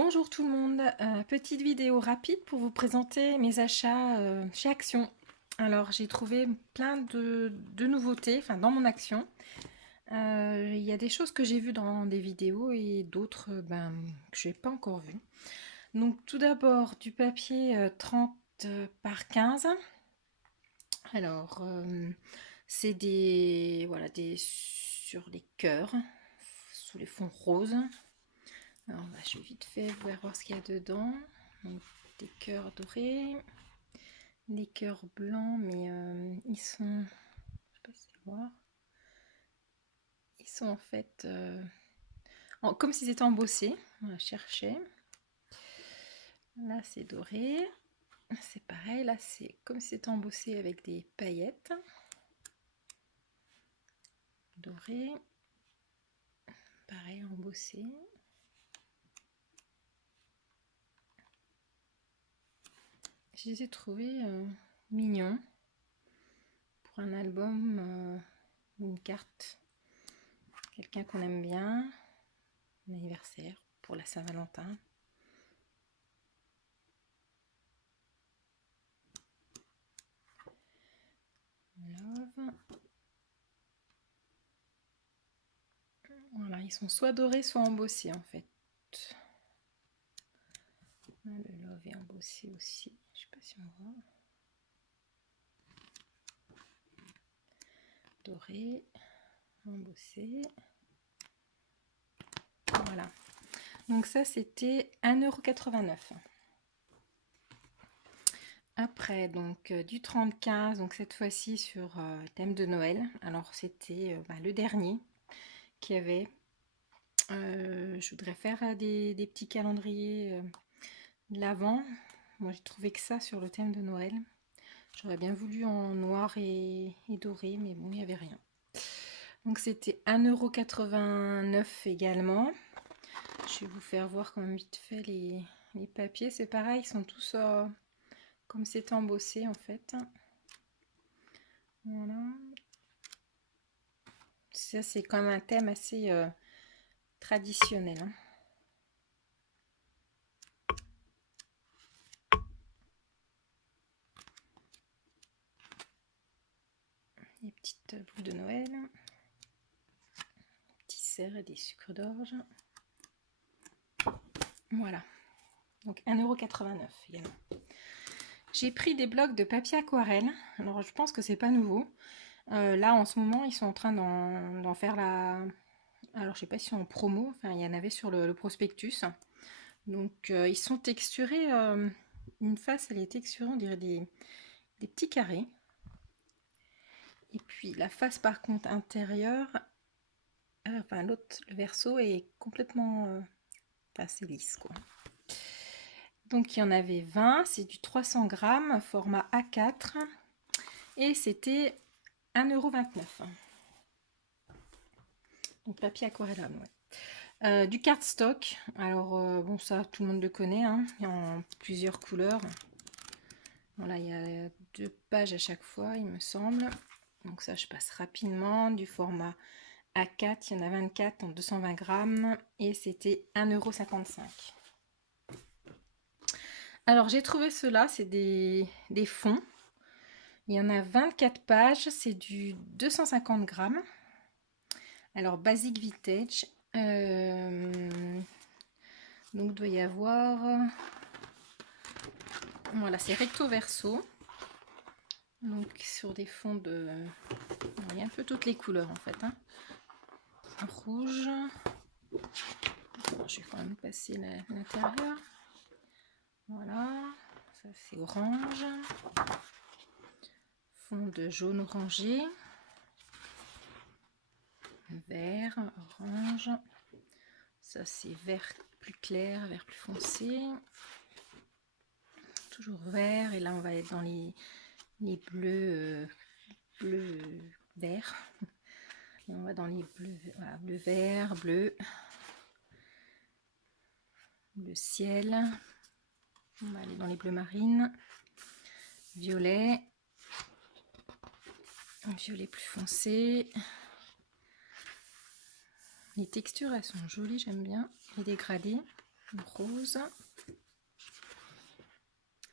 Bonjour tout le monde, petite vidéo rapide pour vous présenter mes achats chez Action. Alors j'ai trouvé plein de nouveautés, enfin dans mon Action. Il y a des choses que j'ai vues dans des vidéos et d'autres que je n'ai pas encore vues. Donc tout d'abord du papier 30 par 15. Alors c'est des, voilà, des sur les cœurs, sous les fonds roses. Alors je vais vite fait voir ce qu'il y a dedans. Donc, des cœurs dorés, des cœurs blancs, mais ils sont, je sais pas si c'est voir, ils sont en fait comme s'ils étaient embossés. On va chercher. Là c'est doré, c'est pareil. Là c'est comme si c'était embossé avec des paillettes. Doré, pareil embossé. Je les ai trouvés mignons pour un album ou une carte. Quelqu'un qu'on aime bien, un anniversaire, pour la Saint-Valentin. Love. Voilà, ils sont soit dorés, soit embossés en fait. Le love est embossé aussi. Je sais pas si on voit. Doré, embossé. Voilà. Donc ça c'était 1,89 €. Après donc du 30-15, donc cette fois-ci sur thème de Noël. Alors c'était le dernier qu'il y avait. Je voudrais faire des petits calendriers de l'Avent. Moi j'ai trouvé que ça sur le thème de Noël. J'aurais bien voulu en noir et doré, mais bon, il n'y avait rien. Donc c'était 1,89 € également. Je vais vous faire voir quand même vite fait les papiers. C'est pareil, ils sont tous comme c'est embossé en fait. Voilà. Ça c'est quand même un thème assez traditionnel. Hein. Les petites boules de Noël. Petits cerfs et des sucres d'orge. Voilà. Donc 1,89 € également. J'ai pris des blocs de papier aquarelle. Alors je pense que c'est pas nouveau. Là en ce moment ils sont en train d'en faire la... Alors je sais pas si c'est en promo, enfin il y en avait sur le prospectus. Donc ils sont texturés, une face elle est texturée, on dirait des petits carrés. Et puis la face par contre intérieure, enfin l'autre, le verso est complètement... enfin c'est lisse quoi. Donc il y en avait 20, c'est du 300 grammes, format A4. Et c'était 1,29 €. Donc papier aquarellable, ouais. Du cardstock, alors bon ça tout le monde le connaît, hein, en plusieurs couleurs. Voilà, il y a 2 pages à chaque fois il me semble. Donc ça je passe rapidement, du format A4, il y en a 24 en 220 grammes et c'était 1,55 €. Alors j'ai trouvé ceux-là, c'est des fonds. Il y en a 24 pages, c'est du 250 grammes. Alors Basic Vintage. Donc il doit y avoir... Voilà, c'est recto verso. Donc sur des fonds de... Il y a un peu toutes les couleurs en fait. Hein. Rouge. Je vais quand même passer l'intérieur. Voilà. Ça c'est orange. Fond de jaune orangé. Vert, orange. Ça c'est vert plus clair, vert plus foncé. Toujours vert. Et là on va être dans les bleus, bleu vert. Et on va dans les bleus, voilà, bleu vert, bleu ciel. On va aller dans les bleus marines, violet, violet plus foncé. Les textures elles sont jolies, j'aime bien les dégradés. rose.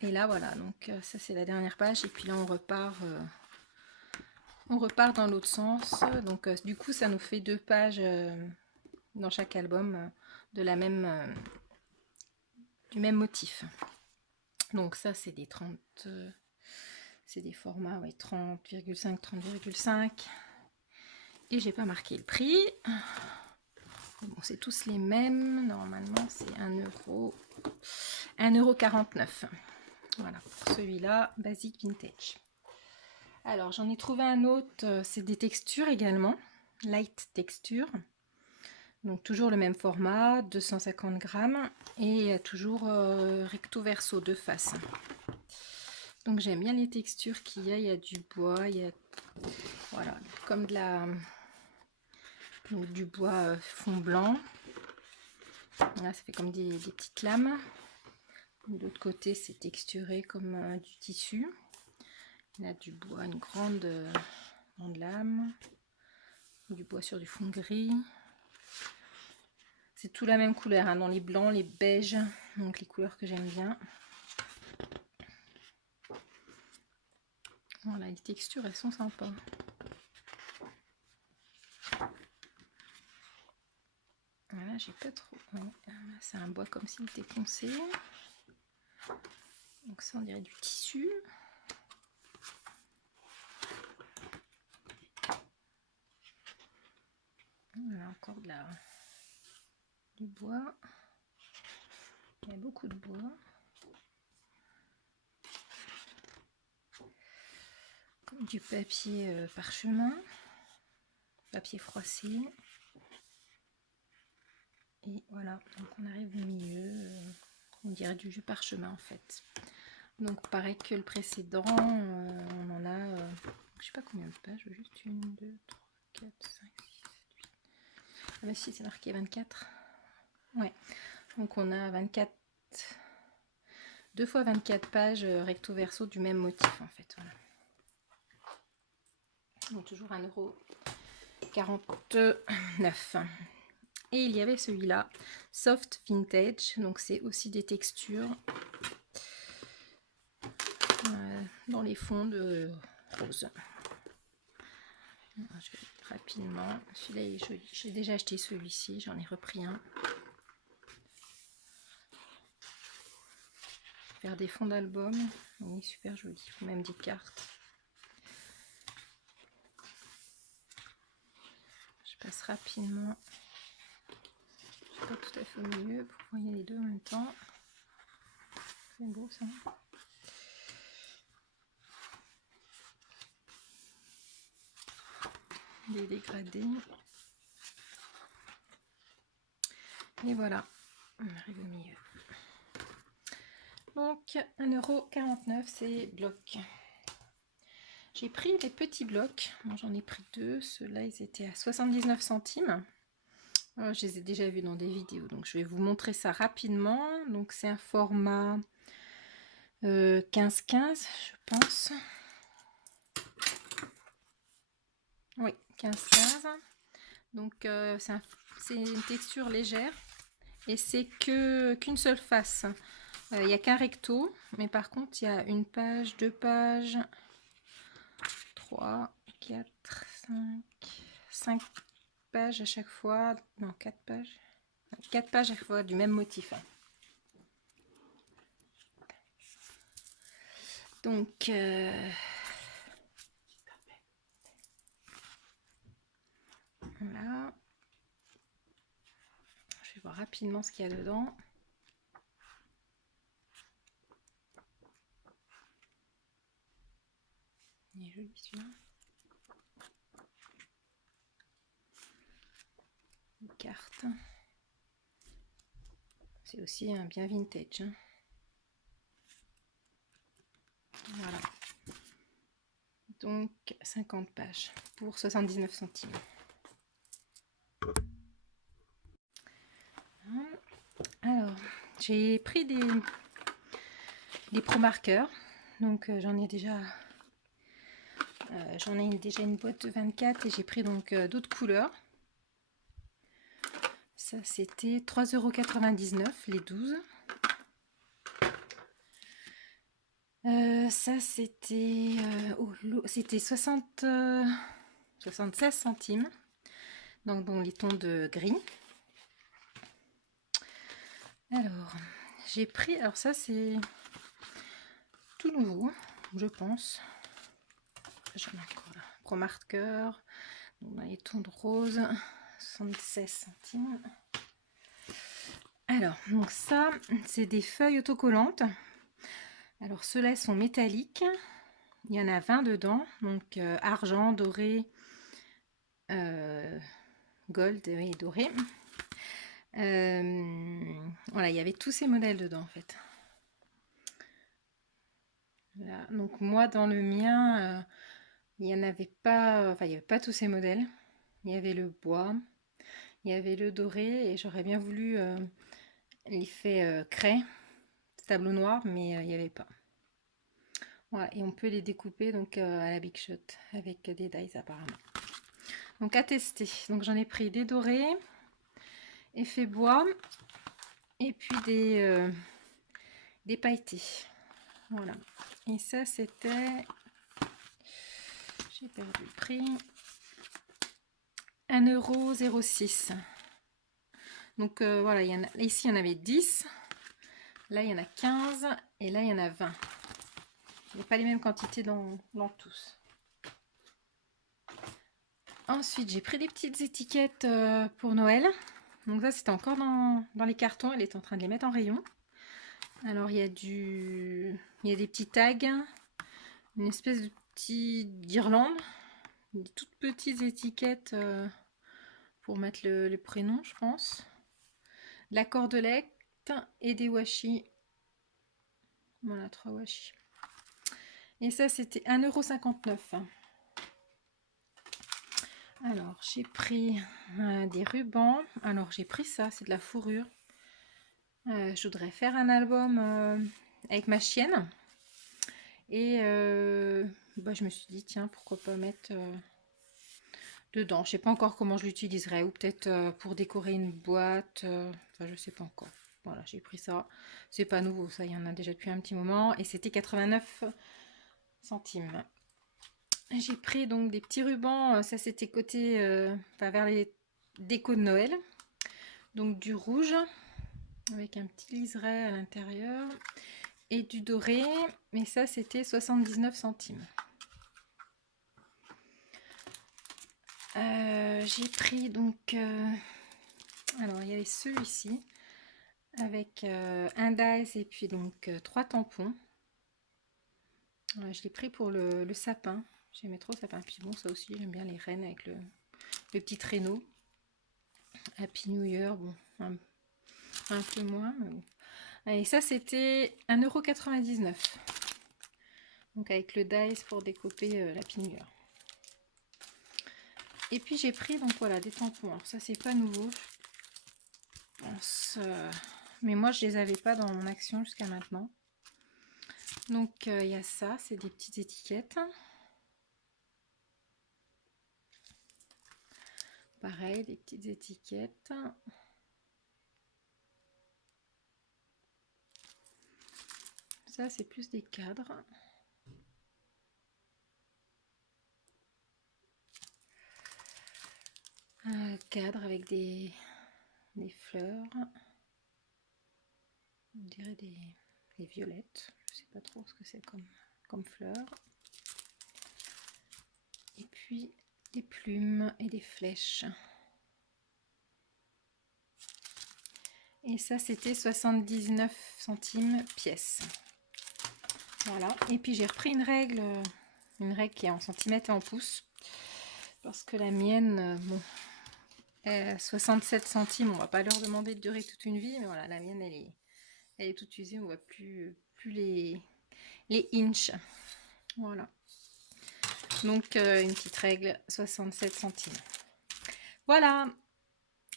Et là voilà, donc ça c'est la dernière page, et puis là on repart dans l'autre sens. Donc du coup ça nous fait 2 pages dans chaque album de la même du même motif. Donc ça c'est des 30 c'est des formats, ouais, 30,5, 30,5. Et j'ai pas marqué le prix. Bon, c'est tous les mêmes. Normalement, c'est 1,49 €. Voilà, pour celui-là, Basic Vintage. Alors, j'en ai trouvé un autre. C'est des textures également. Light texture. Donc, toujours le même format, 250 grammes. Et toujours recto verso, de face. Donc, j'aime bien les textures qu'il y a. Il y a du bois, il y a, voilà, comme de la... Donc, du bois fond blanc. Là, ça fait comme des petites lames. De l'autre côté, c'est texturé comme du tissu. Il y a du bois, une grande lame. Du bois sur du fond gris. C'est tout la même couleur, hein, dans les blancs, les beiges. Donc les couleurs que j'aime bien. Voilà, les textures, elles sont sympas. Voilà, j'ai pas trop... Ouais, c'est un bois comme s'il était poncé. Donc ça, on dirait du tissu. Voilà, encore du bois. Il y a beaucoup de bois. Comme du papier parchemin. Papier froissé. Et voilà, donc on arrive au milieu. On dirait du parchemin en fait. Donc pareil que le précédent, on en a, je sais pas combien de pages, juste 1, 2, 3, 4, 5, 6, 7, 8. Ah bah si, c'est marqué 24. Ouais, donc on a 24, 2 fois 24 pages recto verso du même motif en fait. Voilà. Donc toujours 1,49 €. Et il y avait celui-là, Soft Vintage, donc c'est aussi des textures dans les fonds de rose. Alors, je vais rapidement, celui-là est joli, j'ai déjà acheté celui-ci, j'en ai repris un. Faire des fonds d'album, oui, super joli, même des cartes. Je passe rapidement. Pas tout à fait au milieu, vous voyez les deux en même temps. C'est beau ça. Des dégradés. Et voilà, on arrive au milieu. Donc 1,49 €, c'est bloc. J'ai pris les petits blocs, j'en ai pris 2, ceux-là ils étaient à 79 centimes. Alors, je les ai déjà vus dans des vidéos, donc je vais vous montrer ça rapidement. Donc c'est un format 15-15, je pense. Oui, 15-15. Donc c'est une texture légère et c'est qu'une seule face. Il n'y a qu'un recto, mais par contre il y a une page, 2 pages, 3, 4, 5 pages à chaque fois. Non, 4 pages. 4 pages à chaque fois du même motif. Donc voilà. Je vais voir rapidement ce qu'il y a dedans. Il est joli celui-là. Une carte. C'est aussi un bien vintage. Hein. Voilà. Donc 50 pages pour 79 centimes. Alors, j'ai pris des pro marqueurs. Donc j'en ai déjà une boîte de 24 et j'ai pris donc d'autres couleurs. Ça, c'était 3,99 € les 12. Ça, c'était c'était 76 centimes. Donc, dans les tons de gris. Alors, j'ai pris... Alors ça, c'est tout nouveau, je pense. J'en ai encore là. Pro marqueur. Dans les tons de rose. 76 centimes. Alors, donc ça, c'est des feuilles autocollantes. Alors, ceux-là sont métalliques. Il y en a 20 dedans. Donc, argent, doré, gold et doré. Voilà, il y avait tous ces modèles dedans, en fait. Voilà. Donc, moi, dans le mien, il n'y en avait pas... Enfin, il n'y avait pas tous ces modèles. Il y avait le bois, il y avait le doré, et j'aurais bien voulu l'effet craie, tableau noir, mais il n'y avait pas. Voilà, et on peut les découper donc à la Big Shot avec des dies apparemment. Donc à tester. Donc j'en ai pris des dorés, effet bois, et puis des pailletés. Voilà. Et ça c'était, j'ai perdu le prix, 1,06 €. Donc voilà, ici il y en avait 10, là il y en a 15, et là il y en a 20. Il n'y a pas les mêmes quantités dans tous. Ensuite, j'ai pris des petites étiquettes pour Noël. Donc ça, c'était encore dans les cartons. Elle est en train de les mettre en rayon. Alors, il y a des petits tags, une espèce de petit guirlande, des toutes petites étiquettes pour mettre le prénom, je pense. De la cordelette et des washi. Voilà, 3 washi. Et ça, c'était 1,59 €. Alors, j'ai pris des rubans. Alors, j'ai pris ça, c'est de la fourrure. Je voudrais faire un album avec ma chienne. Et je me suis dit, tiens, pourquoi pas mettre dedans. Je sais pas encore comment je l'utiliserai. Ou peut-être pour décorer une boîte. Enfin, je sais pas encore. Voilà, j'ai pris ça. C'est pas nouveau, ça, il y en a déjà depuis un petit moment. Et c'était 89 centimes. J'ai pris donc des petits rubans, ça c'était côté vers les décos de Noël. Donc du rouge avec un petit liseré à l'intérieur et du doré, mais ça c'était 79 centimes. J'ai pris donc alors il y avait celui-ci avec un dice et puis donc 3 tampons. Je l'ai pris pour le sapin. J'aimais trop le sapin. Puis bon, ça aussi, j'aime bien les rennes avec le petit traîneau. Happy New Year, bon, un peu moins. Mais bon. Et ça, c'était 1,99 €. Donc avec le dice pour découper l'Happy New Year. Et puis j'ai pris donc voilà des tampons. Alors ça, c'est pas nouveau. Je pense, mais moi, je les avais pas dans mon action jusqu'à maintenant. Donc il y a ça, c'est des petites étiquettes. Pareil, des petites étiquettes. Ça, c'est plus des cadres. Un cadre avec des fleurs. On dirait des violettes. Je sais pas trop ce que c'est comme fleurs. Et puis des plumes et des flèches. Et ça, c'était 79 centimes pièce. Voilà. Et puis j'ai repris une règle qui est en centimètres et en pouces. Parce que la mienne, bon, 67 centimes, on va pas leur demander de durer toute une vie. Mais voilà, la mienne, elle est toute usée. On voit plus les inches. Voilà. Donc, une petite règle, 67 centimes. Voilà.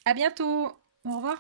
À bientôt. Au revoir.